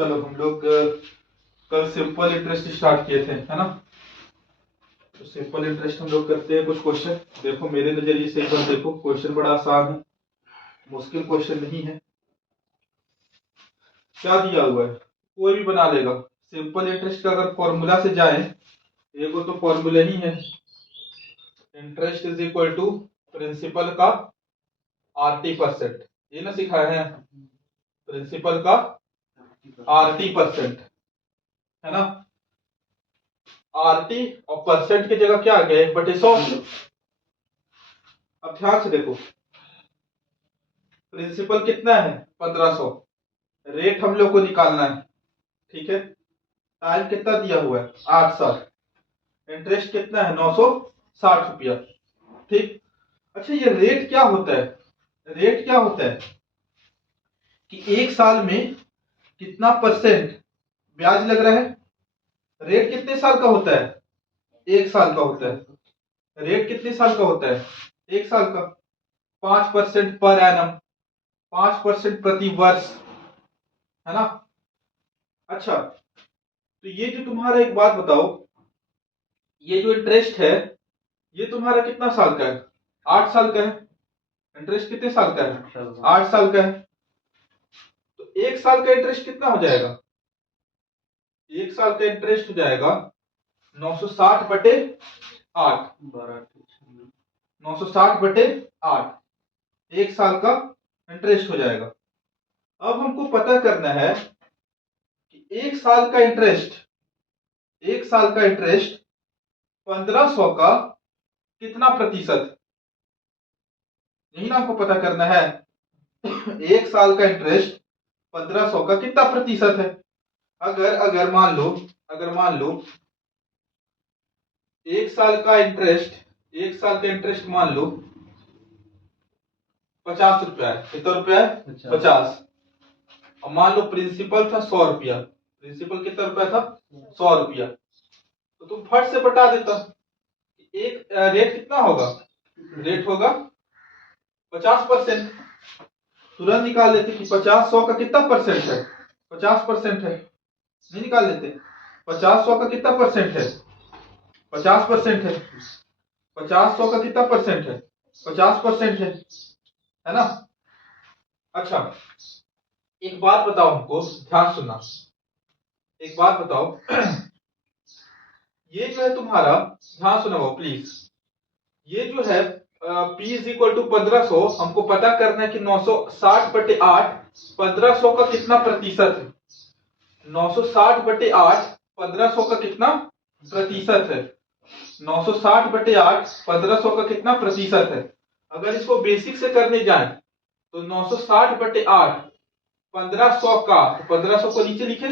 चलो हम लोग कल सिंपल इंटरेस्ट स्टार्ट किए थे, है ना। तो सिंपल इंटरेस्ट हम लोग करते हैं कुछ क्वेश्चन। देखो मेरे नजरिए से एक बार देखो, क्वेश्चन बड़ा आसान है, मुश्किल क्वेश्चन नहीं है। क्या दिया हुआ है, कोई भी बना लेगा। सिंपल इंटरेस्ट का अगर फॉर्मूला से जाए, देखो तो फॉर्मूला ही है, interest is equal to principal का RT%। ये ना सिखाया है, प्रिंसिपल का RT%, है ना। RT और परसेंट की जगह क्या आ गया, 1/100। अब ध्यान से देखो, प्रिंसिपल कितना है 1500, रेट हम लोग को निकालना है, ठीक है। टाइम कितना दिया हुआ है 8 साल, इंटरेस्ट कितना है 960 रुपया, ठीक। अच्छा ये रेट क्या होता है, रेट क्या होता है कि एक साल में कितना परसेंट ब्याज लग रहा है। रेट कितने साल का होता है, एक साल का होता है। रेट कितने साल का होता है, एक साल का। 5% पर एनम, 5% प्रति वर्ष, है ना। अच्छा तो ये जो तुम्हारा, एक बात बताओ, ये जो इंटरेस्ट है ये तुम्हारा कितना साल का है, 8 साल का है। इंटरेस्ट कितने साल का है, 8 साल का है। तो एक साल का इंटरेस्ट कितना हो जाएगा, एक साल का इंटरेस्ट हो जाएगा 960/8, 960/8 एक साल का इंटरेस्ट हो जाएगा। अब हमको पता करना है कि एक साल का इंटरेस्ट, एक साल का इंटरेस्ट 1500 का कितना प्रतिशत, यही ना हमको पता करना है। एक साल का इंटरेस्ट 1500 का कितना प्रतिशत है। अगर अगर मान लो, अगर मान लो एक साल का इंटरेस्ट, एक साल का इंटरेस्ट मान लो 50 रुपया है, कितना रुपया है 50। और मान लो प्रिंसिपल था 100 रुपया, प्रिंसिपल कितना रुपया था 100 रुपया। तो तुम फट से बता देता, एक रेट कितना होगा, रेट होगा 50%। तुरंत निकाल लेते कि 50 100 का कितना परसेंट है, 50% है। नहीं निकाल लेते, 50 100 का कितना परसेंट है, 50% है। 50 100 का कितना परसेंट है, 50% है ना। अच्छा एक बात बताओ हमको, ध्यान सुनना, एक बात बताओ ये जो है तुम्हारा, ध्यान सुनो प्लीज, ये जो है P इज इक्वल टू 1500, हमको पता करना है कि 960/8 1500 का कितना प्रतिशत है। 960/8 1500 का कितना प्रतिशत है, 960/8 1500 का कितना प्रतिशत है। अगर इसको बेसिक से करने जाए तो 960/8 1500 का, 1500 को नीचे लिखे,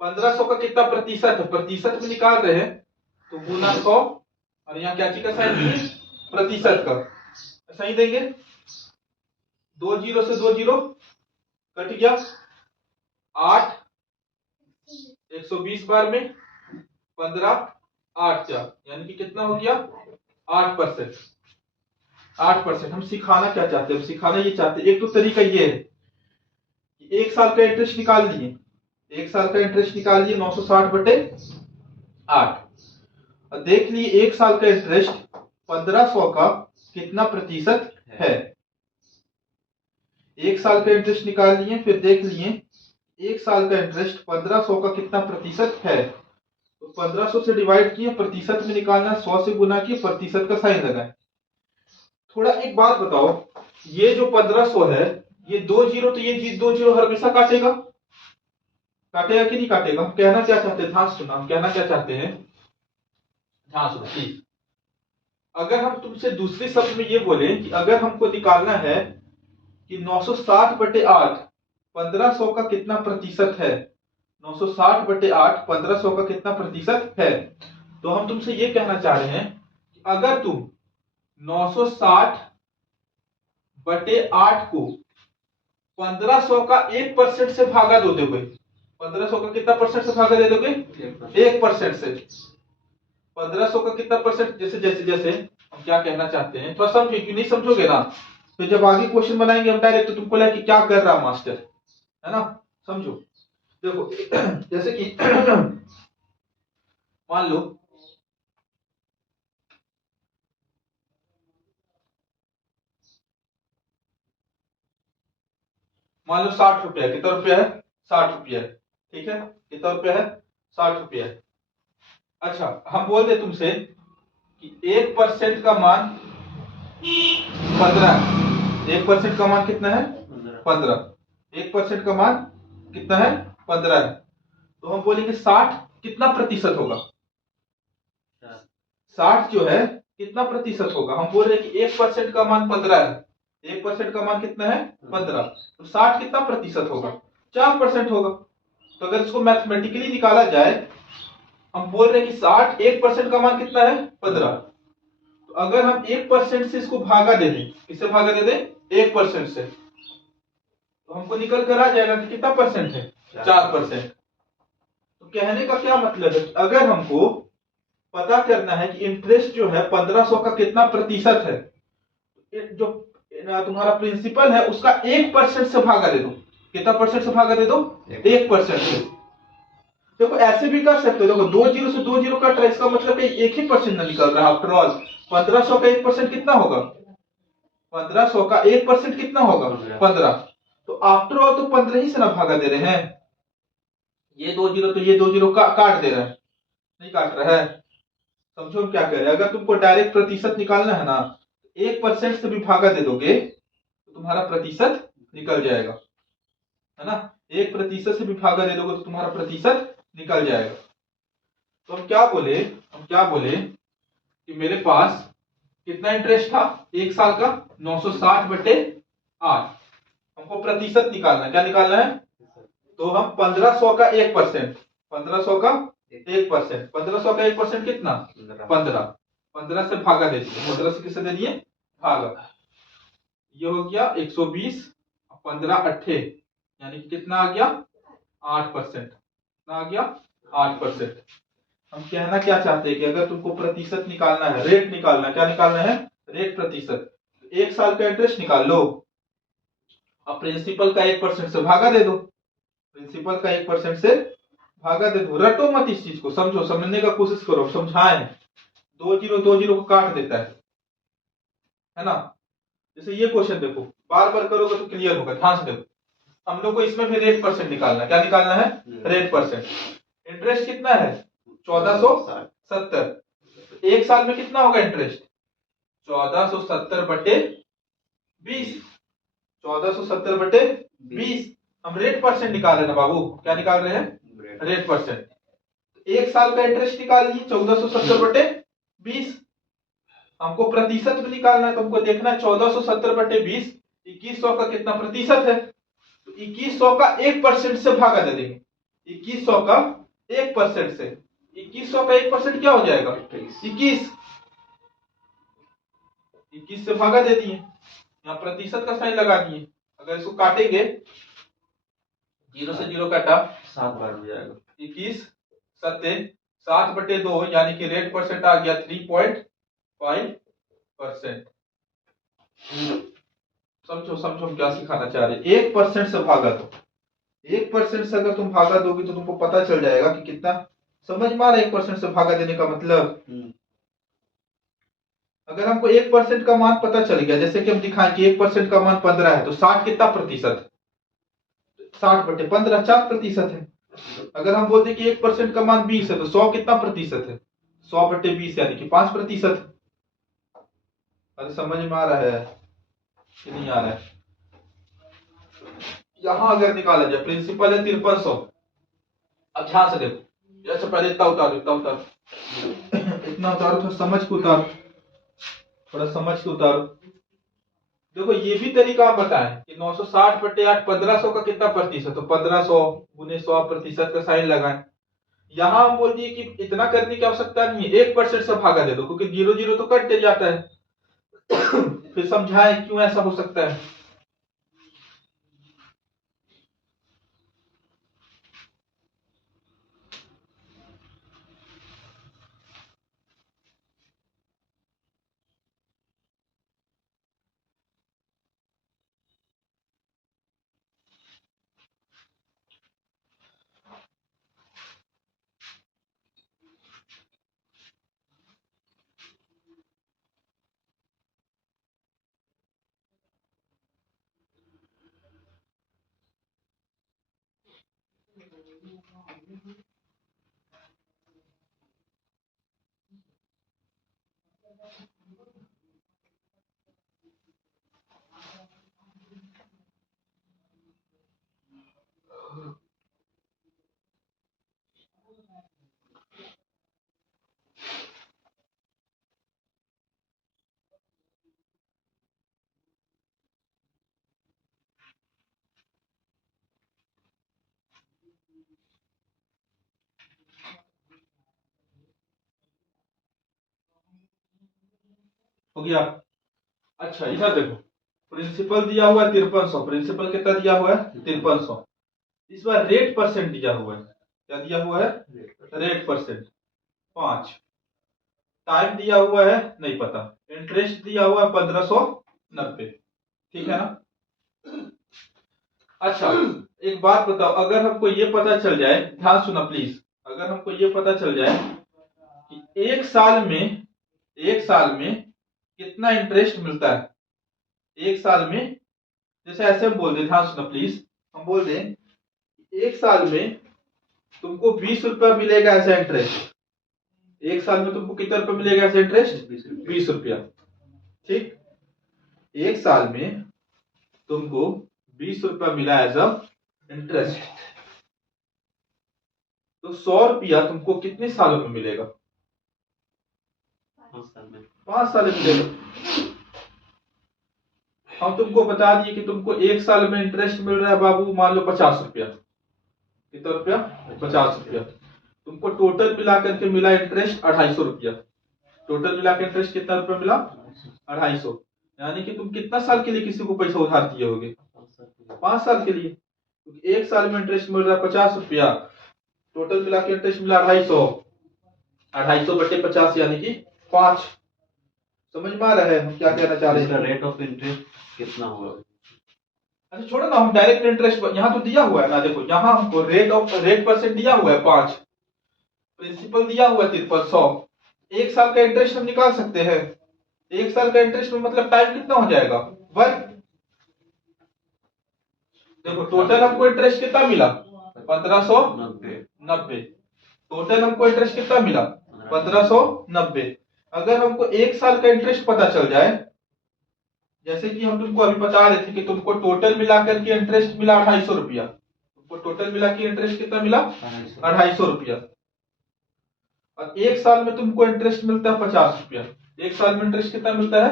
1500 का कितना प्रतिशत है, प्रतिशत में निकाल रहे हैं तो गुना 100, और यहाँ क्या चीज का साइन दिए, प्रतिशत का सही देंगे। 2 जीरो से 2 जीरो कट गया, 8 120 बार में 15 8 4, यानी कि कितना हो गया 8%। 8%। हम सिखाना क्या चाहते हैं, हम सिखाना ये चाहते हैं, एक तो तरीका ये है कि एक साल का इंटरेस्ट निकाल लिए, एक साल का इंटरेस्ट निकाल लिए 960/8, और देख लिए एक साल का इंटरेस्ट 1500 का कितना प्रतिशत है। एक साल का इंटरेस्ट निकाल लिए, फिर देख लिए एक साल का इंटरेस्ट 1500 का कितना प्रतिशत है। तो 1500 से डिवाइड किए, प्रतिशत में निकालना, 100 से गुना किए, प्रतिशत का साइन लगाए। थोड़ा एक बात बताओ, ये जो 1500 है, ये 2 जीरो, तो ये 2 जीरो हमेशा काटेगा, काटेगा कि नहीं काटेगा। हम कहना क्या चाहते हैं, ध्यान सुनना, हम कहना क्या चाहते हैं, ध्यान सुनो प्लीज। अगर हम तुमसे दूसरे शब्द में ये बोले कि अगर हमको निकालना है कि 960/8 1500 का कितना प्रतिशत है, 960/8 1500 का कितना प्रतिशत है, तो हम तुमसे ये कहना चाह रहे हैं कि अगर तुम 960/8 को 1500 का 1% से भागा दो दोगे, 1500 का कितना परसेंट से भागा दे दोगे, 1% से। 1500 का कितना परसेंट, जैसे जैसे जैसे हम क्या कहना चाहते हैं, थोड़ा समझो, क्यों नहीं समझोगे ना तो जब आगे क्वेश्चन बनाएंगे हम डायरेक्ट तो तुमको लगे कि क्या कर रहा मास्टर, है ना। समझो, देखो जैसे कि मान लो मान लो 60 रुपया, कितना रुपया है? 60 रुपया है, ठीक है। कितना रुपया है? 60 रुपया है। अच्छा, हम बोल दे तुमसे कि 1% का मान 15 है। 1% का मान कितना है? 15। 1% का मान कितना है? 15 है। तो हम बोलेंगे 60 कितना प्रतिशत होगा? 60 जो है कितना प्रतिशत होगा? हम बोल रहे हैं कि 1% का मान 15 है। 1% का मान कितना है? 15। तो 60 कितना प्रतिशत होगा? 4% होगा। तो अगर इसको मैथमेटिकली निकाला जाए, हम बोल रहे हैं कि 60 1% का मान कितना है? 15। तो अगर हम 1% से इसको भागा दे दें, किससे भागा दे दें? 1% से, तो हमको निकल कर आ जाएगा कि कितना परसेंट है? 4%। तो कहने का क्या मतलब है कि अगर हमको पता करना है कि इंटरेस्ट जो है 1500 का कितना प्रतिशत है, जो तुम्हारा प्रिंसिपल है उसका 1% से भागा दे दो। कितना परसेंट से भागा दे दो? 1% से। देखो ऐसे भी कर सकते हो, देखो 2 जीरो से 2 जीरो कट रहा है, इसका मतलब कि 1 ही% ना निकल रहा है। आफ्टर ऑल 1500 का 1% कितना होगा? 1500 का 1% कितना होगा? 15। तो आफ्टर ऑल तो 15 ही से ना भागा दे रहे हैं। ये 2 जीरो तो ये 2 जीरो काट दे रहा है, नहीं काट रहा है। समझो हम क्या कह रहे हैं। अगर तुमको डायरेक्ट प्रतिशत निकालना है ना, 1% से भी भागा दे दोगे तो तुम्हारा प्रतिशत निकल जाएगा, है ना। 1% से भी भागा दे दोगे तो तुम्हारा प्रतिशत निकल जाएगा। तो हम क्या बोले कि मेरे पास कितना इंटरेस्ट था 1 साल का? 960/8। हमको प्रतिशत निकालना है। क्या निकालना है? तो हम 1500 का 1%, 1500 का 1%, 1500 का 1% कितना? 15। 15 से भागा दे दिए। 15 से किससे दे दिए? भागा। ये हो गया 120। 15 अट्ठे यानी कि कितना आ गया? 8%। कितना आ गया? 8%। हम कहना क्या चाहते हैं कि अगर तुमको प्रतिशत निकालना है, रेट निकालना है, क्या निकालना है? रेट प्रतिशत। 1 साल का इंटरेस्ट निकाल लो, अब प्रिंसिपल का 1% से भागा दे दो। प्रिंसिपल का 1% से भागा दे दो। रटो मत इस चीज को, समझो, समझने का कोशिश करो, समझाएं। 2 जीरो को काट देता है ना। जैसे ये क्वेश्चन देखो, बार बार करोगे तो क्लियर होगा, ध्यान से देखो। हम लोग को इसमें भी रेट परसेंट निकालना है। क्या निकालना है? Rate percent. इंटरेस्ट कितना है? 1470। 1 साल में कितना होगा इंटरेस्ट? 1470/20। 1470/20। हम रेट परसेंट निकाल रहे हैं ना बाबू, क्या निकाल रहे हैं? Rate percent. 1 साल का इंटरेस्ट निकाल लिए 1470/20। हमको प्रतिशत भी निकालना है, तो हमको देखना है 1470/20 2100 का कितना प्रतिशत है। तो 2100 का 1% से भागा दे देंगे। 2100 का 1% से, 2100 का 1% क्या हो जाएगा? 21। 21 से भागा दे दिए, यहाँ प्रतिशत का साइन लगा दिए। अगर इसको काटेंगे, 0 से 0 काटा, 7 बार हो जाएगा। 21 सत्ते 7/2 यानी कि रेट परसेंट आ गया 3.5%। समझो समझो हम क्या सिखाना चाह रहे हैं। 1% से भागा दो। 1% से अगर तुम भागा दोगे तो तुमको पता चल जाएगा कि कितना। समझ में आ रहा है 1% से भागा देने का मतलब? अगर हमको 1% का मान पता चल गया, जैसे कि हम दिखाएं कि 1% का मान 15 है, तो 60 कितना प्रतिशत? 60/15 4% है। अगर हम बोलते कि 1% का मान 20 है, तो 100 कितना प्रतिशत है? 100/20 यानी कि 5%। अरे समझ में आ रहा है कि नहीं आ रहा है? यहां अगर निकाला जाए, प्रिंसिपल है 5300। अब ध्यान से देखो, जैसे पहले इतना उतारो, इतना उतारो, इतना उतारो, थोड़ा समझ के उतारो, थोड़ा समझ के उतारो। देखो ये भी तरीका आप बताएं कि 960/8 1500 का कितना प्रतिशत, तो 1500 गुने 100% का साइन लगाएं। यहां हम बोल दिए कि इतना करने की आवश्यकता नहीं है, 1% से भागा दे दो, क्योंकि 0 0 तो कट जाता है। फिर समझाएं क्यों ऐसा हो सकता है। हो गया। अच्छा इधर देखो, प्रिंसिपल दिया हुआ है 5300, प्रिंसिपल कितना दिया हुआ है 5300। इस बार रेट परसेंट दिया हुआ है, क्या दिया हुआ है रेट परसेंट 5। टाइम दिया हुआ है नहीं पता, इंटरेस्ट दिया हुआ है 1590, ठीक है ना। अच्छा एक बात बताओ, अगर हमको ये पता चल जाए, ध्यान सुना प्लीज, अगर हमको ये पता चल जाए कि एक साल में कितना इंटरेस्ट मिलता है, एक साल में, जैसे ऐसे हम बोल दें, ध्यान सुना प्लीज, हम बोल दें एक साल में तुमको 20 रुपया मिलेगा ऐसा इंटरेस्ट, एक साल में तुमको कितना रुपया मिलेगा ऐसा इंटरेस्ट 20 रुपया, ठीक। एक साल में तुमको 20 रुपया मिला एज अ इंटरेस्ट, तो 100 रुपया तुमको कितने सालों में मिलेगा 5 साल में मिलेगा। हम तुमको बता दिए कि तुमको एक साल में इंटरेस्ट मिल रहा है बाबू, मान लो 50 रुपया, कितना रुपया 50 रुपया, तुमको टोटल मिला करके मिला इंटरेस्ट 250 रुपया, टोटल मिला के इंटरेस्ट कितना रुपया मिला 250, यानी कि तुम कितना साल के लिए किसी को पैसा उधार दिए होगे 5 साल के लिए, क्योंकि एक साल में इंटरेस्ट मिल रहा है 50 रुपया, टोटल मिला के इंटरेस्ट मिला 250 बटे 50 यानी कि 5। समझ में आ रहा है हम क्या कहना चाह रहे हैं, रेट ऑफ इंटरेस्ट कितना होगा। अच्छा छोड़ो ना, हम डायरेक्ट इंटरेस्ट यहाँ तो दिया हुआ है ना, देखो यहाँ हमको रेट परसेंट दिया हुआ है 5, प्रिंसिपल दिया हुआ है 5300, एक साल का इंटरेस्ट हम निकाल सकते हैं, एक साल का इंटरेस्ट में मतलब टाइम कितना हो जाएगा 1। देखो टोटल हमको इंटरेस्ट कितना मिला 1590, टोटल हमको इंटरेस्ट कितना मिला 1590। अगर हमको एक साल का इंटरेस्ट पता चल जाए, जैसे कि हम तुमको अभी बता रहे थे कि तुमको टोटल मिलाकर के इंटरेस्ट मिला 250 रुपया, तुमको टोटल मिला के इंटरेस्ट कितना मिला 250 रुपया, और एक साल में तुमको इंटरेस्ट मिलता है 50 रुपया, एक साल में इंटरेस्ट कितना मिलता है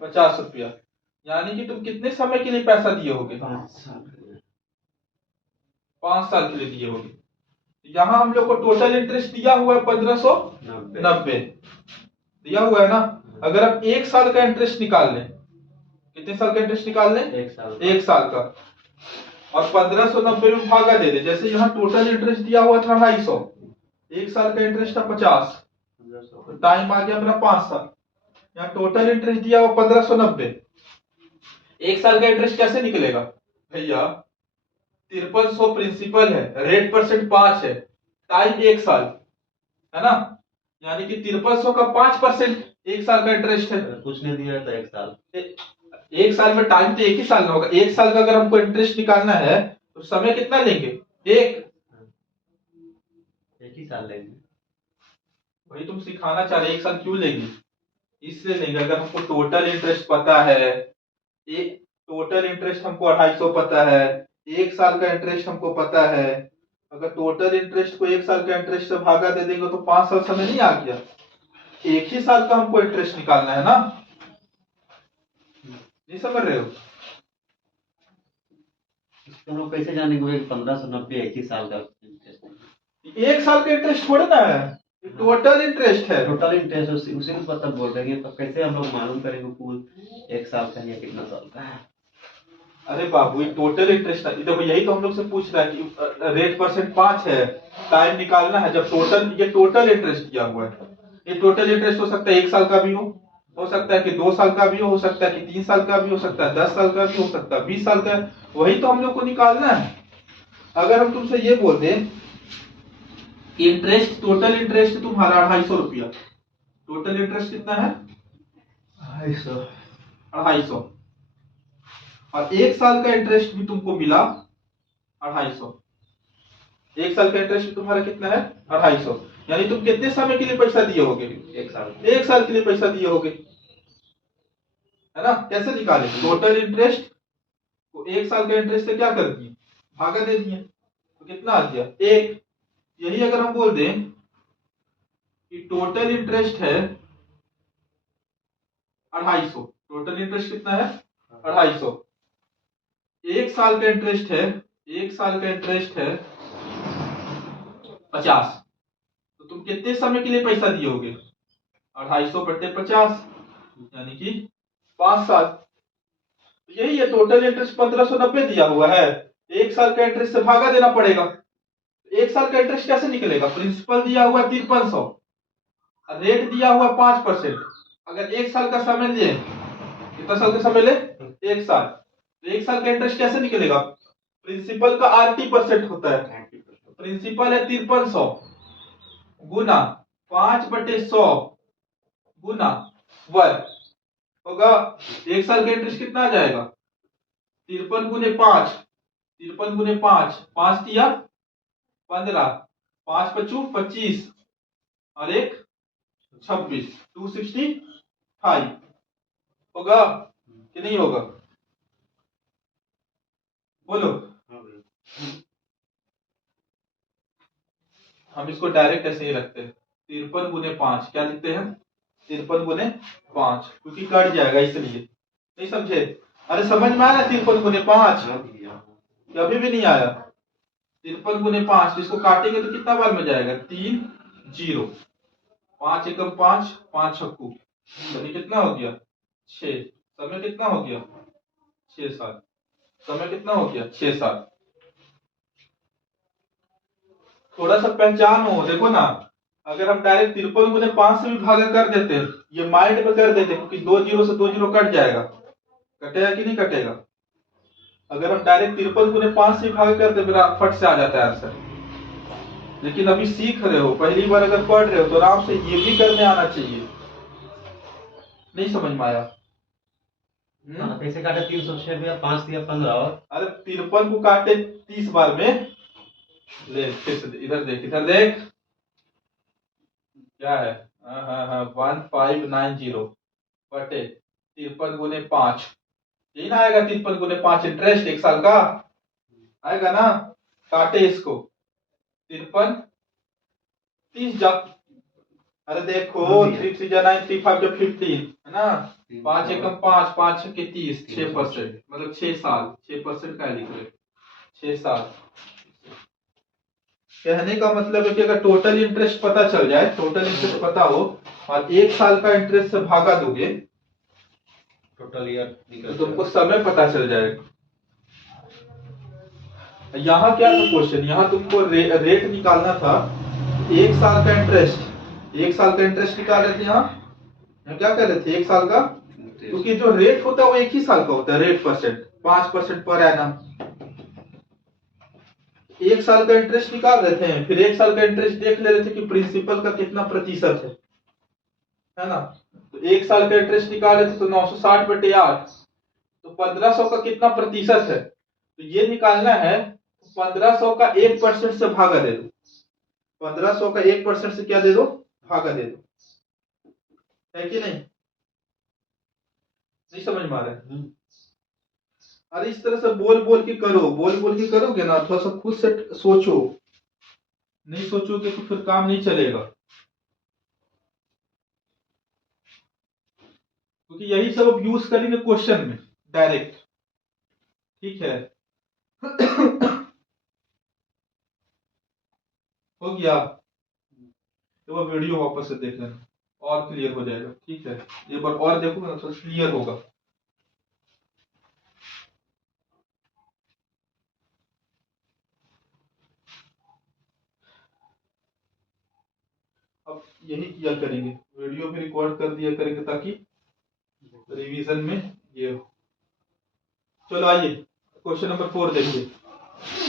50 रुपया, यानी कि तुम कितने समय के लिए पैसा दिए होगे 5 साल के लिए दिए होगे। यहाँ हम लोग को टोटल इंटरेस्ट दिया हुआ है 1590 दिया हुआ है ना। अगर हम एक साल का इंटरेस्ट निकाल लें, कितने साल का इंटरेस्ट निकाल लें एक साल का, और 1590 में भागा दे दे, जैसे यहाँ टोटल इंटरेस्ट दिया हुआ था 250, एक साल का इंटरेस्ट था 50, तो टाइम आ गया मेरा 5 साल। यहाँ टोटल इंटरेस्ट दिया हुआ 1590, एक साल का इंटरेस्ट कैसे निकलेगा भैया, 5300 प्रिंसिपल है, रेट परसेंट 5 है, टाइम 1 साल है ना, यानी कि 5300 का 5% एक साल का इंटरेस्ट है। कुछ नहीं दिया तो एक साल में टाइम तो एक ही साल में होगा, एक साल का अगर हमको इंटरेस्ट निकालना है तो समय कितना लेंगे एक ही साल लेंगे। वही तुम सिखाना चाह रहे, एक साल क्यों लेंगे, इसलिए लेंगे अगर हमको टोटल इंटरेस्ट पता है, एक टोटल इंटरेस्ट हमको 250 पता है, एक साल का इंटरेस्ट हमको पता है, अगर टोटल इंटरेस्ट को एक साल का इंटरेस्ट से भागा दे देंगे तो 5 साल समय नहीं आ गया, एक ही साल का हमको इंटरेस्ट निकालना है ना, नहीं समझ रहे हो। तो लोग कैसे जानेंगे 1590 एक ही साल का एक साल का इंटरेस्ट थोड़ा ना है, टोटल इंटरेस्ट है, टोटल इंटरेस्ट उसी को पता बोल रहे हैं, तो कैसे हम लोग मालूम करेंगे कुल एक साल का या कितना साल का है। अरे बाबू ये टोटल इंटरेस्ट है, देखो यही तो हम लोग से पूछ रहा है कि रेट परसेंट 5 है, टाइम निकालना है, जब टोटल ये टोटल इंटरेस्ट दिया हुआ है, ये टोटल इंटरेस्ट हो सकता है 1 साल का भी हो सकता है कि 2 साल का भी हो सकता है कि 3 साल का भी हो सकता है, 10 साल का भी हो सकता है, 20 साल का, वही तो हम लोग को निकालना है। अगर हम तुमसे ये बोलते इंटरेस्ट, टोटल इंटरेस्ट तुम्हारा 250 रुपया, टोटल इंटरेस्ट कितना है 250, और एक साल का इंटरेस्ट भी तुमको मिला 250, 1 साल का इंटरेस्ट तुम्हारा कितना है 250, यानी तुम कितने समय के लिए पैसा दिए होगे? 1 साल के लिए पैसा दिए होगे, है ना? कैसे निकाले? टोटल इंटरेस्ट को 1 साल का इंटरेस्ट से क्या कर दिए, भागा दे दिए, तो कितना आ गया 1। यही अगर हम बोल दें कि टोटल इंटरेस्ट है 250, टोटल इंटरेस्ट कितना है 250, 1 साल का इंटरेस्ट है, 1 साल का इंटरेस्ट है 50, तो तुम कितने समय के लिए पैसा दिए होगे? 250 बटे 50, यानी कि 5 साल। तो यही है टोटल इंटरेस्ट 1590 दिया हुआ है, 1 साल का इंटरेस्ट से भागा देना पड़ेगा। 1 साल का इंटरेस्ट कैसे निकलेगा? प्रिंसिपल दिया हुआ 5300, रेट दिया हुआ 5%। अगर 1 साल का समय ले, कितना साल का समय ले? 1 साल, तो 1 साल का इंटरेस्ट कैसे निकलेगा? प्रिंसिपल का 80% होता है, प्रिंसिपल है 5300 गुना 5/100 गुना वर्ग होगा। 1 साल का इंटरेस्ट कितना आ जाएगा? 53 गुने 5, 53 गुने 5, 5 दिया 15, 5 पचू 25 और 1 26, 265 होगा कि नहीं होगा? बोलो। हम इसको डायरेक्ट ऐसे ही रखते हैं, 53 गुने 5 क्या लिखते हैं? 53 गुने 5, क्योंकि कट जाएगा इसलिए। नहीं समझे? अरे समझ में आया 53 गुने 5? अभी भी नहीं आया? 53 गुने 5, इसको काटेंगे तो कितना बार में जाएगा? 3 0, 5 एकम 5, 5 छक्कू, यानी कितना हो गया 6। समय कितना हो गया 6 साल। समय कितना हो गया 6 साल। थोड़ा सा पहचान हो, देखो ना, अगर हम डायरेक्ट 53 गुने 5 से भी भागा कर देते, ये माइंड में कर देते, क्योंकि 2 0 से 2 0 कट जाएगा, कटेगा कि नहीं कटेगा? अगर हम डायरेक्ट 53 गुने 5 से भागा करते मेरा फट से आ जाता है आंसर। लेकिन अभी सीख रहे हो, पहली बार अगर पढ़ रहे हो तो आराम से ये भी करने आना चाहिए। नहीं समझ में आया? कैसे काटा? 306 दिया, 5 दिया 15, और अरे 53 को काटे 30 बार में, ले फिर से इधर देख, इधर देख क्या है, हाँ 1590 बटे 53 गुने 5, यही ना आएगा? 53 गुने 5 इंटरेस्ट 1 साल का आएगा ना? काटे इसको 53 30 जा, अरे देखो 3 3 9 3 5 जो 15 है ना, 5 एकम 5, 5 छक्के 30, 6%, मतलब 6 साल, 6% का लिख रहे 6 साल। कहने का मतलब है कि अगर टोटल इंटरेस्ट पता चल जाए, टोटल इंटरेस्ट पता हो और 1 साल का इंटरेस्ट से भागा दोगे, टोटल ईयर तो तुमको समय पता चल जाएगा। यहाँ क्या था क्वेश्चन, यहाँ तुमको रेट निकालना था। 1 साल का इंटरेस्ट, 1 साल का इंटरेस्ट निकाल रहे थे। यहाँ क्या कर रहे थे? 1 साल का, क्योंकि जो रेट होता है वो 1 ही साल का होता है, रेट परसेंट 5% पर एनम। 1 साल का इंटरेस्ट निकाल रहे थे, फिर 1 साल का इंटरेस्ट देख ले रहे थे कि प्रिंसिपल का कितना प्रतिशत है ना? तो 1 साल का इंटरेस्ट निकाल रहे थे, तो 960 बटे 8, तो 1500 का कितना प्रतिशत है, तो ये निकालना है। 1500 का 1% से भागा दे दो, 1500 का 1% से क्या दे दो? भागा दे दो, है कि नहीं? नहीं समझ में आ रहा है? अरे इस तरह से बोल बोल के करो, बोल बोल के करोगे ना, थोड़ा सा खुद से सोचो, नहीं सोचोगे तो फिर काम नहीं चलेगा, क्योंकि यही सब अब यूज करेंगे क्वेश्चन में डायरेक्ट। ठीक है हो गया? तो वो वीडियो वापस से देख लेना और क्लियर हो जाएगा। ठीक है, एक बार और देखोगे ना तो क्लियर होगा। अब यही किया करेंगे, वीडियो भी रिकॉर्ड कर दिया करेंगे ताकि रिवीजन में ये हो। चलो आइए क्वेश्चन नंबर 4 देखिए।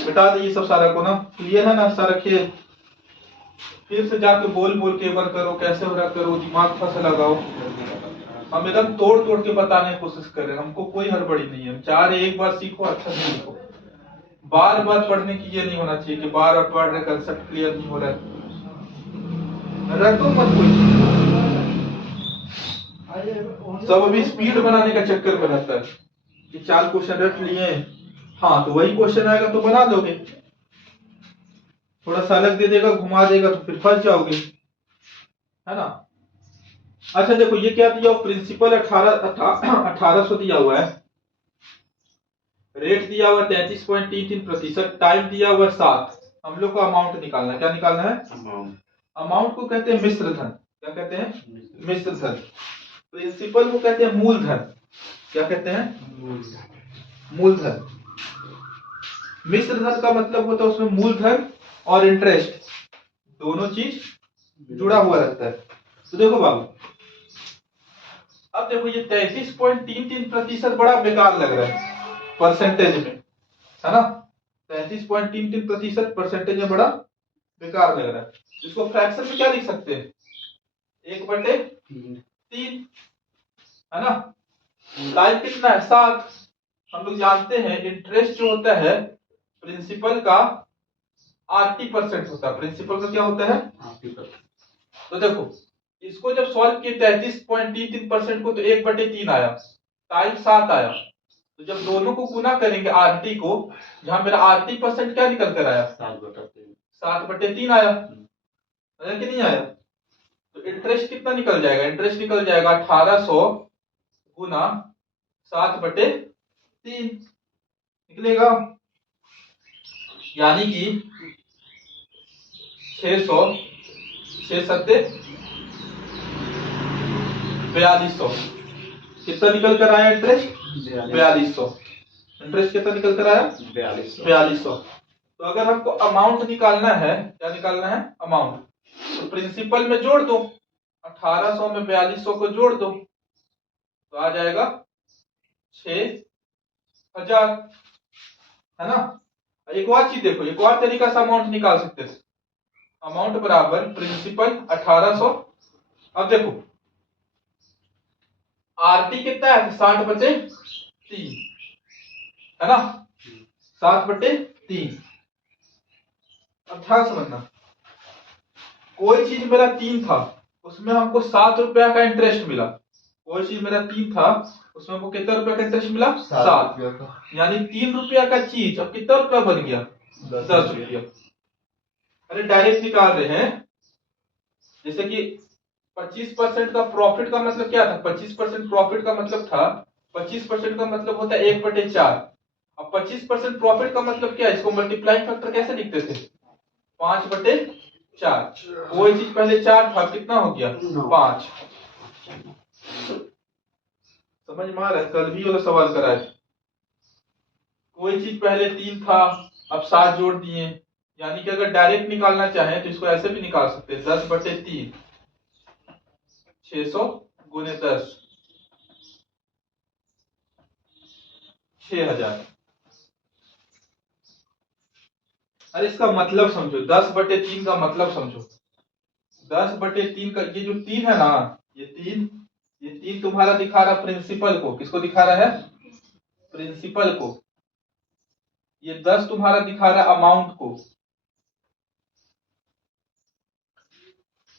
बता दीजिए सब सारा को ना, क्लियर है ना सारा खेल? फिर से जाके बोल बोल के एक बार करो, कैसे हो रहा करो, दिमाग थोड़ा सा लगाओ। हम एकदम तोड़ तोड़ के बताने की कोशिश कर रहे हैं, हमको कोई हड़बड़ी नहीं है। हम चाह रहे एक बार सीखो, अच्छा से सीखो। बार बार पढ़ने की ये नहीं होना चाहिए कि बार बार पढ़ रहे कंसेप्ट क्लियर नहीं हो रहा है। रटो मत कोई चीज। सब अभी स्पीड बनाने का चक्कर में रहता है कि 4 क्वेश्चन रट लिए, हाँ तो वही क्वेश्चन आएगा तो बना लोगे, थोड़ा सा अलग दे देगा घुमा देगा तो फिर फंस जाओगे, है ना। अच्छा देखो ये क्या दिया, प्रिंसिपल 1800 दिया हुआ है, रेट दिया हुआ 33.33%, टाइम दिया हुआ 7। हम लोग को अमाउंट निकालना है, क्या निकालना है? अमाउंट को कहते हैं मिश्र धन, क्या कहते हैं? मिश्र धन। प्रिंसिपल को कहते हैं मूलधन, क्या कहते हैं? मूलधन। मिश्र धन का मतलब होता है उसमें मूलधन और इंटरेस्ट दोनों चीज जुड़ा हुआ रहता है। तो देखो बाबू, अब देखो ये 33.33% बड़ा बेकार लग रहा है परसेंटेज में, है ना। 33.33% परसेंटेज में बड़ा बेकार लग रहा है। इसको फ्रैक्शन में क्या लिख सकते हैं? 1/3, है ना। टाइम कितना है? 7। हम लोग जानते हैं इंटरेस्ट जो होता है प्रिंसिपल का 80% होता है। प्रिंसिपल का क्या होता है? 80%। तो देखो इसको जब सॉल्व किए 33.33% को तो 1/3 आया, टाइम 7 आया। तो जब दोनों को गुना करेंगे आरटी को, जहां मेरा 80% क्या निकल कर आया? 7/3 आया, आया कि नहीं आया? तो इंटरेस्ट कितना निकल जाएगा? इंटरेस्ट निकल जाएगा 1800 गुना 7/3 निकलेगा, यानी कि 600, 6×7=4200। कितना निकल कर आया इंटरेस्ट? 4200। इंटरेस्ट कितना निकल कर आया? 4200। तो अगर हमको अमाउंट निकालना है, क्या निकालना है? अमाउंट। तो प्रिंसिपल में जोड़ दो, 1800 में 4200 को जोड़ दो तो आ जाएगा 6000, है ना। एक और चीज देखो, एक और तरीका से अमाउंट निकाल सकते थे। अमाउंट बराबर प्रिंसिपल 1800। अब देखो आरटी कितना है? 60/3, है ना। 60/3। अब ध्यान समझना, कोई चीज मेरा 3 था, उसमें हमको 7 रुपया का इंटरेस्ट मिला। कोई चीज मेरा 3 था, उसमें हमको कितना रुपया का इंटरेस्ट मिला? 7। यानी 3 रुपया का चीज अब कितना रुपया बन गया? 10 रुपया। अरे डायरेक्ट निकाल रहे हैं, जैसे कि 25% का प्रॉफिट का मतलब क्या था? 25% प्रॉफिट का मतलब था, 25% का मतलब होता है 1/4। अब 25% प्रॉफिट का मतलब क्या है? इसको मल्टीप्लाइंग फैक्टर कैसे लिखते थे? 5/4। कोई चीज पहले 4 था, कितना हो गया? 5। समझ में आ रहा है? कल भी वाला सवाल करा है, कोई चीज पहले 3 था, अब 7 जोड़ दिए। यानी कि अगर डायरेक्ट निकालना चाहें तो इसको ऐसे भी निकाल सकते हैं, 10/3, 600 गुने 10, 6000। अरे इसका मतलब समझो, 10/3 का मतलब समझो। 10/3 का ये जो 3 है ना, ये तीन तुम्हारा दिखा रहा प्रिंसिपल को। किसको दिखा रहा है? प्रिंसिपल को। ये 10 तुम्हारा दिखा रहा अमाउंट को।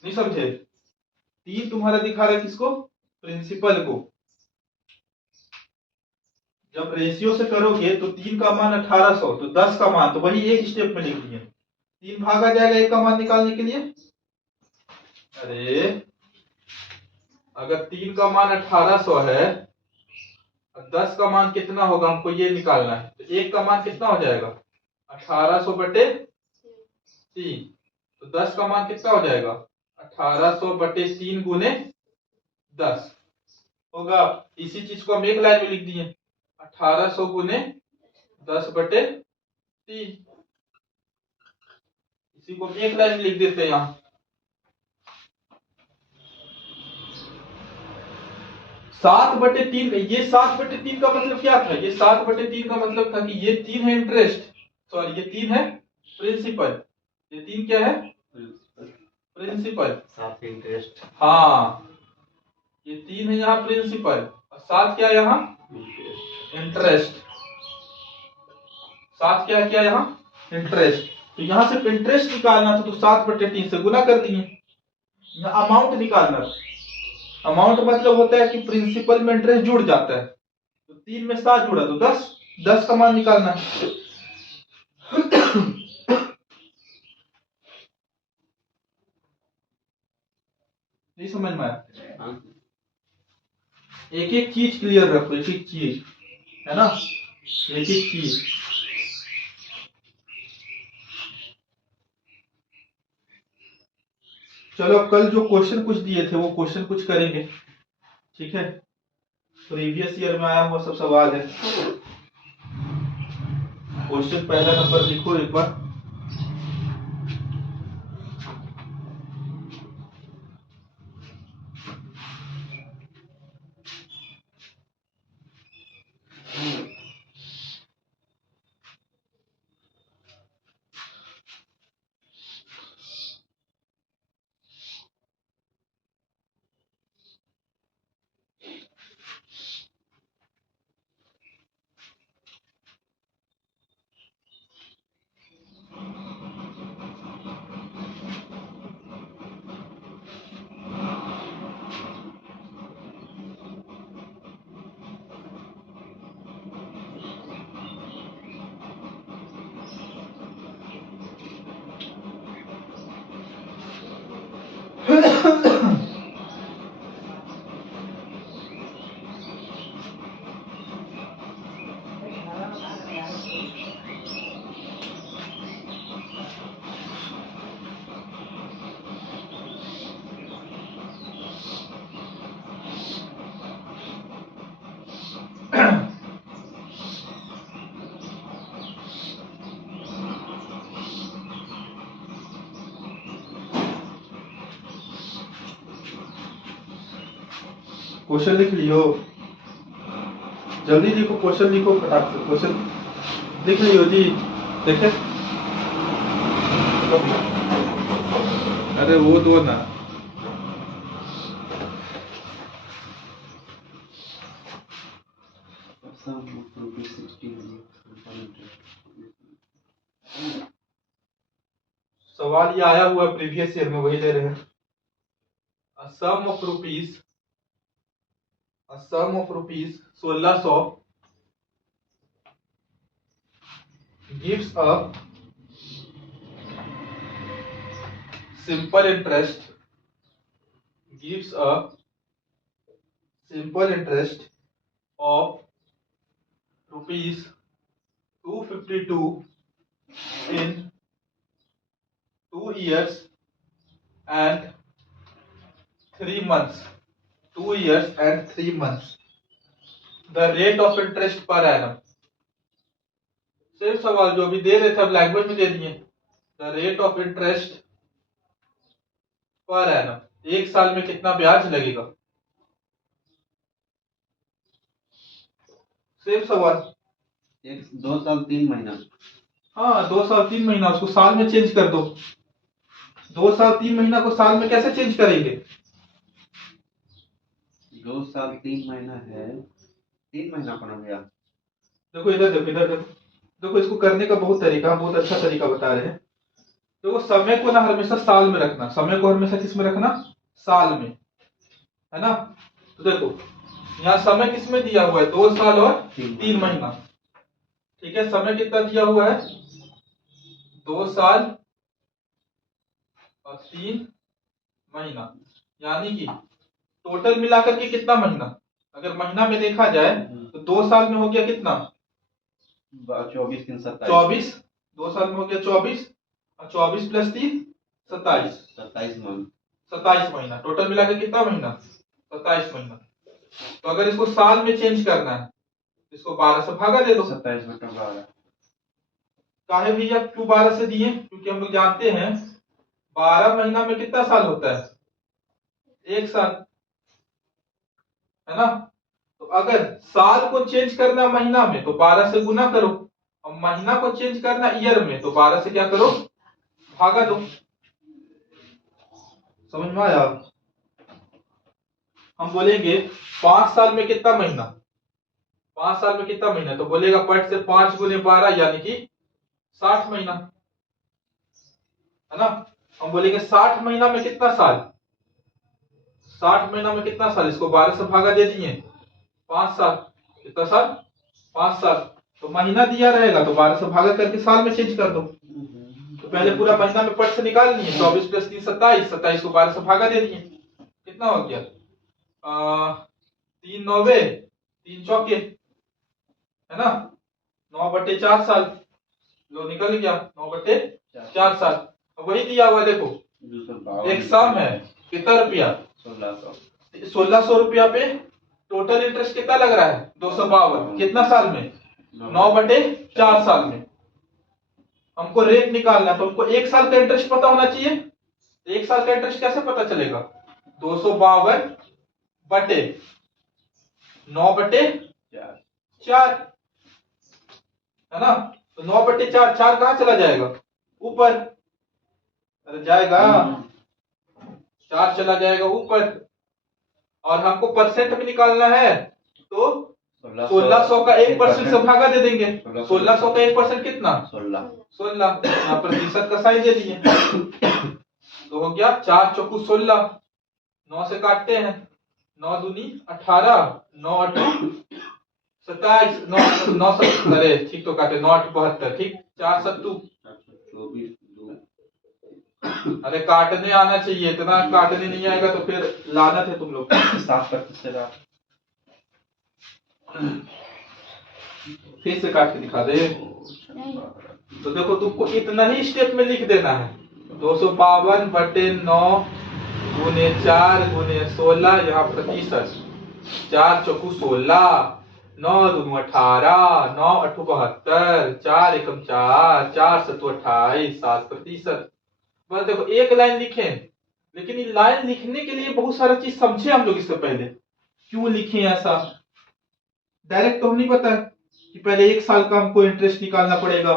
नहीं समझे? 3 तुम्हारा दिखा रहा है किसको? प्रिंसिपल को। जब रेशियो से करोगे तो 3 का मान 1800, तो 10 का मान तो वही एक स्टेप में लिख दिए। 3 भागा जाएगा 1 का मान निकालने के लिए। अरे अगर 3 का मान 1800 है, 10 का मान कितना होगा हमको ये निकालना है, तो 1 का मान कितना हो जाएगा? 1800/3। तो 10 का मान कितना हो जाएगा? 1800/3 गुने 10 होगा। इसी चीज को हम एक लाइन में लिख दिए, 1800 गुने 10/3। इसी को हम एक लाइन में लिख देते हैं यहां। 7/3। ये 7/3 का मतलब क्या था? ये 7/3 का मतलब था कि ये 3 है इंटरेस्ट, सॉरी ये 3 है प्रिंसिपल। ये 3 क्या है? प्रिंसिपल। 7 इंटरेस्ट। हाँ, ये 3 है यहाँ प्रिंसिपल और 7 क्या है यहाँ? इंटरेस्ट। साथ क्या किया यहाँ इंटरेस्ट, तो यहाँ सिर्फ इंटरेस्ट निकालना था तो 7/3 से गुना कर दिए। यहाँ अमाउंट निकालना था, अमाउंट मतलब होता है कि प्रिंसिपल में इंटरेस्ट जुड़ जाता है, तो 3 में 7 जुड़ा तो 10, 10 का मान निकालना है। नहीं समझ में आया? हाँ। एक एक चीज क्लियर रखो, एक एक चीज, है ना, एक एक चीज। चलो कल जो क्वेश्चन कुछ दिए थे वो क्वेश्चन कुछ करेंगे, ठीक है। प्रीवियस ईयर में आया हुआ सब सवाल है। क्वेश्चन पहला नंबर लिखो एक बार। क्वेश्चन लिख लियो, जल्दी लिखो, क्वेश्चन लिखो फटाक से, क्वेश्चन लिख लियो जी। देखे, अरे वो दो ना, सवाल ये आया हुआ प्रीवियस ईयर में, वही ले रहे हैं। A sum of rupees 1600 gives a simple interest of rupees 252 in 2 years and 3 months. 2 years and 3 months. The rate of interest per annum. सिर्फ सवाल जो अभी दे रहे थे अब लैंग्वेज में दे दिए। The rate of interest per annum, एक साल में कितना ब्याज लगेगा, सिर्फ सवाल। 2 साल 3 महीना। हाँ 2 साल 3 महीना, उसको साल में चेंज कर दो। 2 साल 3 महीना को साल में कैसे चेंज करेंगे? 2 साल 3 महीना है, 3 महीना कौन हो गया? देखो इधर देखो, इधर देखो, देखो इसको करने का बहुत तरीका, बहुत अच्छा तरीका बता रहे हैं। देखो समय को ना हमेशा साल में रखना, समय को हमेशा किस में रखना, साल में, है ना। तो देखो यहाँ समय किस में दिया हुआ है, 2 साल और 3 महीना, ठीक है। समय कितना दिया हुआ है, 2 साल और 3 महीना, यानी कि टोटल मिलाकर के कितना महीना, अगर महीना में देखा जाए तो 2 साल में हो गया कितना, 24 3 27, 24, 2 साल में हो गया 24, और 24 प्लस 3 27, 27 महीना, टोटल मिलाकर कितना महीना, 27 महीना। तो अगर इसको साल में चेंज करना है, इसको 12 से भागा दे दो। 27 बटा 12। काहे भैया क्यों 12 से दिए, क्योंकि हम लोग जानते हैं 12 महीना में कितना साल होता है, 1 साल, है ना। तो अगर साल को चेंज करना महीना में तो 12 से गुना करो, और महीना को चेंज करना ईयर में तो 12 से क्या करो, भागा दो। समझ में आया? हम बोलेंगे 5 साल में कितना महीना, 5 साल में कितना महीना, तो बोलेगा पट से 5 गुने 12 यानी कि 60 महीना, है ना। हम बोलेंगे 60 महीना में कितना साल, 60 महीना में कितना साल, इसको 12 से भागा दे दिए, 5 साल, कितना साल, 5 साल। तो महीना दिया रहेगा तो 12 से भागा करके साल में चेंज कर दो। तो पहले पूरा महीना में पट से निकाल लिए, 24 प्लस 3 27, 27 को 12 से भागा दे दिए, कितना हो गया, 3 नौवे 3 चौके, है ना, 9/4 साल, लो निकल गया 9/4 साल। अब वही दिया हुआ देखो, एक सम है, कितना रुपया, 1600। 1600 रुपया पे टोटल इंटरेस्ट कितना लग रहा है, 252, कितना साल में, 9/4 साल में। हमको रेट निकालना है, तो हमको 1 साल का इंटरेस्ट पता होना चाहिए। 1 साल का इंटरेस्ट कैसे पता चलेगा, 252/9/4, है ना। तो 9/4, 4 कहां चला जाएगा, ऊपर, अरे जाएगा, 4 चला जाएगा ऊपर। और हमको परसेंट में निकालना है, तो 1600 का 1% से भागा दे देंगे। 1600 का 1% कितना, 16, यहाँ प्रतिशत का साइन दे दिए, तो हो गया 4 चौकू 16, 9 से काटते हैं, 9 दूनी 18, 9 अठू 27, 9 अरे ठीक तो काटे, 9 8 72, ठीक, 4 सत्तू, अरे काटने आना चाहिए, इतना काटने नहीं आएगा तो फिर लानत है तुम लोग। 7%। फिर से काट के दिखा दे। तो देखो तुमको इतना ही स्टेप में लिख देना है, 252/9 गुने 4 गुने 16, यहाँ प्रतिशत, 4 चौकू 16, 9 दूनी 18, 9 अठू 72, 4 एकम 4, 4 सत्तू 28, 7%। बस देखो एक लाइन लिखे, लेकिन ये लाइन लिखने के लिए बहुत सारा चीज समझे हम लोग इससे पहले, क्यों लिखे ऐसा। डायरेक्ट तो हम नहीं पता कि पहले 1 साल का हमको इंटरेस्ट निकालना पड़ेगा।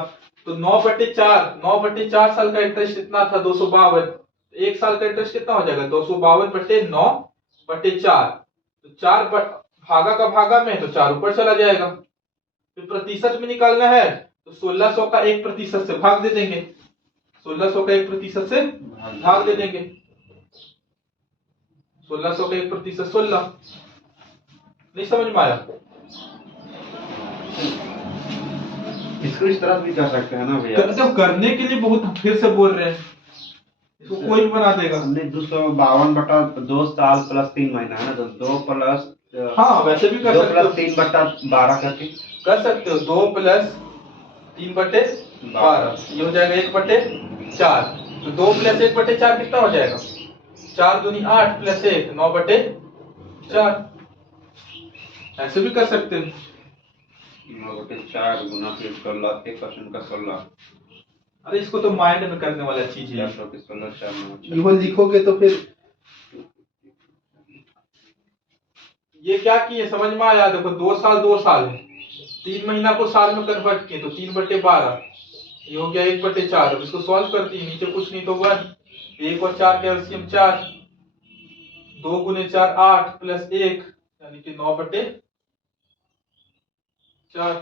तो 9/4 साल का इंटरेस्ट इतना था 252, 1 साल का इंटरेस्ट कितना हो जाएगा, 252/9/4, तो 4 भागा का भागा में, तो 4 ऊपर चला जाएगा। फिर प्रतिशत में निकालना है, तो 1600 का 1% से भाग दे देंगे, 1600 का 1% से भाग दे देंगे, 1600 का 1% 16, नहीं समझ में आया। इसको इस तरह भी कर सकते हैं ना भैया, जब करने के लिए बहुत फिर से बोल रहे हैं, इसको कोई भी बना देगा। हमने 252/2 साल प्लस 3 महीना है ना, तो 2 प्लस, हाँ वैसे भी कर 2 सकते हो, प्लस 3/12 करके कर सकते हो, 2 प्लस 3/12, ये हो जाएगा 1/4, तो 2 प्लस 1/4 कितना हो जाएगा, 4 दूनी 8 प्लस 1 9/4, ऐसे भी कर सकते हो। 9/4 गुना फिर 16, 1% का 16, अरे इसको तो माइंड में करने वाला चीज है, 16 4 ये लिखोगे तो फिर ये क्या किए समझ में आया। देखो 2 साल 2 साल है, 3 महीना को साल में कन्वर्ट किए, तो 3/12, ये हो गया 1/4। अब इसको सॉल्व करते हैं, नीचे कुछ नहीं तो 1, 1 और 4 का एलसीएम 4, 2 गुने 4 8 प्लस 1 यानी कि 9/4,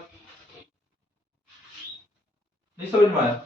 नहीं समझ में आया।